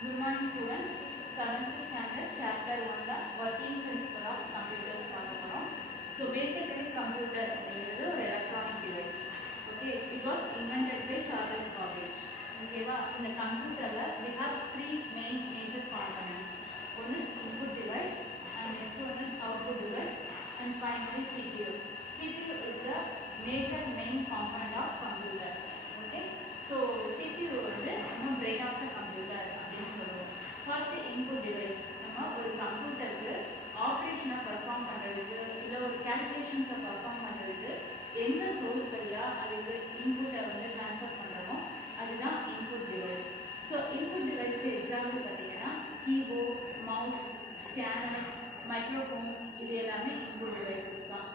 Good morning students. 7th standard chapter 1 working principle of computers பார்க்கறோம். So basically computer அப்படிங்கிறது ஒரு electronic device. Okay, it was invented by Charles Babbage. ஓகேவா? இந்த கம்ப்யூட்டர்ல we have three main major components. One is input device and next one is output device and finally CPU. CPU is the major main component of computer. Okay? So CPU வந்து நம்ம brain of the computer அப்படின்னு சொல்லுவோம். First input device நம்ம ஒரு கம்ப்யூட்டருக்கு ஆப்ரேஷனை perform பண்ணுறதுக்கு இல்லை ஒரு கேல்குலேஷன்ஸை perform பண்ணுறதுக்கு எந்த சோர்ஸ் வழியாக அதுக்கு இன்புட்டை வந்து ட்ரான்ஸ்ஃபர் பண்ணுறோமோ அதுதான் இன்புட் டிவைஸ். ஸோ இன்புட் டிவைஸ்க்கு எக்ஸாம்பிள் பார்த்தீங்கன்னா கீபோர்ட், மவுஸ், ஸ்கேனர்ஸ், மைக்ரோஃபோன்ஸ் இது எல்லாமே இன்புட் டிவைசஸ் தான்.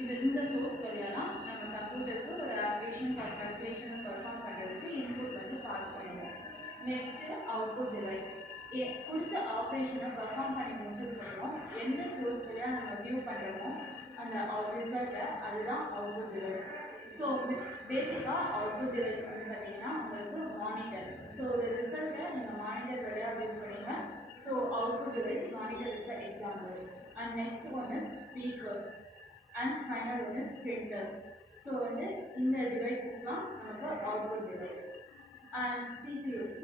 இந்த சோர்ஸ் வழியாலாம் நம்ம கம்ப்யூட்டருக்கு ஒரு ஆப்ரேஷன்ஸ் ஆர் கேல்குலேஷனை பெர்ஃபார்ம் பண்ணுறதுக்கு இன்புட் வந்து பாஸ் பண்ணுவோம். Next output device. கொடுத்த ஆப்ரேஷனை பெர்ஃபார்ம் பண்ணி முடிச்சதுக்கப்புறம் எந்த சோர்ஸ் வழியாக நம்ம வியூ பண்ணுறோமோ அந்த ரிசல்ட்டை அதுதான் அவுட்புட் டிவைஸ். ஸோ பேசிக்காக அவுட்புட் டிவைஸ் வந்து பார்த்தீங்கன்னா உங்களுக்கு மானிட்டர். ஸோ ஒரு ரிசல்ட்டை நீங்கள் மானிட்டர் வழியாக வியூ பண்ணுங்க. So output device monitor is the example. And next one is speakers and final one is printers. So வந்து இந்த டிவைசஸ்லாம் நமக்கு output device. And CPU is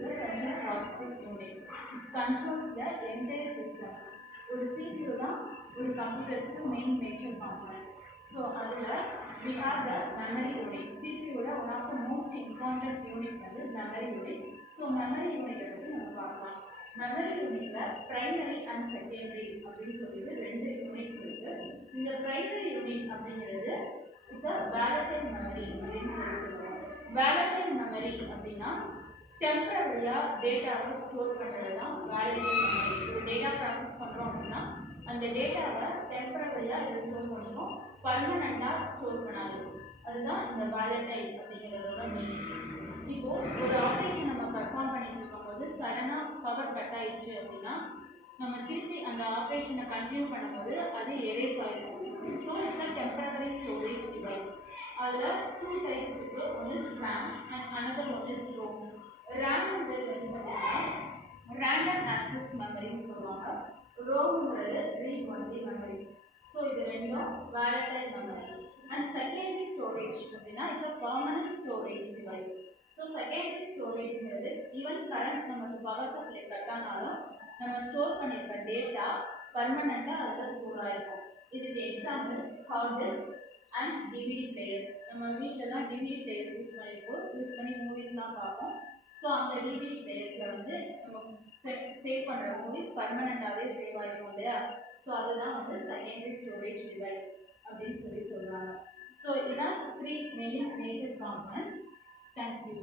the central processing unit. It controls the entire systems. ஒரு CPU தான் ஒரு கம்ப்யூட்டர்ஸ்க்கு main major component. So அதில் we have the memory unit. CPU-ல one of the most important unit வந்து memory unit. So memory unit பற்றி நம்ம பார்க்கலாம். memory unit-ல primary and secondary அப்படின்னு சொல்லிட்டு ரெண்டு யூனிட்ஸ் இருக்கு. இந்த primary unit அப்படிங்கிறது இட்ஸ் a volatile memory அப்படின்னு சொல்லுவோம். வேலடைல் மெமரி அப்படின்னா டெம்பரரியாக டேட்டாவை ஸ்டோர் பண்ணுறது தான் வேலடைல் மெமரி. ஒரு டேட்டா ப்ராசஸ் பண்ணுறோம் அப்படின்னா அந்த டேட்டாவை டெம்பரரியாக இதை ஸ்டோர் பண்ணிக்கும், பர்மனெண்ட்டாக ஸ்டோர் பண்ணாது. அதுதான் இந்த வேலடைல் அப்படிங்கிறதோட மெயின். இப்போது ஒரு ஆப்ரேஷன் நம்ம பர்ஃபார்ம் பண்ணிட்டு இருக்கும்போது சடனாக பவர் கட் ஆயிடுச்சு அப்படின்னா நம்ம திருப்பி அந்த ஆப்ரேஷனை கண்டினியூ பண்ணும்போது அது எரேஸ் ஆகிடும். So it's a temporary storage device. அதில் டூ டைப்ஸ் இருக்குது. One is RAM and another one is ROM. RAMங்கிறது வந்து பார்த்தீங்கன்னா ரேண்டம் ஆக்சஸ் மெமரின்னு சொல்லுவாங்க. ROMங்கிறது ரீட் ஒன்லி மெமரி. ஸோ இது ரெண்டும் volatile memory. And secondary storage அப்படின்னா it's a permanent storage device. So secondary ஸ்டோரேஜ்ங்கிறது ஈவன் கரண்ட் நமக்கு பவர் சப்ளை கட் ஆனாலும் நம்ம ஸ்டோர் பண்ணியிருக்க டேட்டா பர்மனெண்ட்டாக அதில் ஸ்டோர் ஆகிருக்கும். இதுக்கு example hard disk and DVD players. நம்ம வீட்டிலலாம் டிவிடி பிளேயர்ஸ் யூஸ் பண்ணி மூவிஸ்லாம் பார்ப்போம். ஸோ அந்த டிவிடி பிளேயர்ஸில் வந்து நம்ம சேவ் பண்ணுற மூவி பர்மனெண்ட்டாகவே சேவ் ஆகிருக்கும் இல்லையா? ஸோ அதுதான் வந்து செகண்டரி ஸ்டோரேஜ் டிவைஸ் அப்படின்னு சொல்லுவாங்க. ஸோ இதுதான் three main major components. Thank you.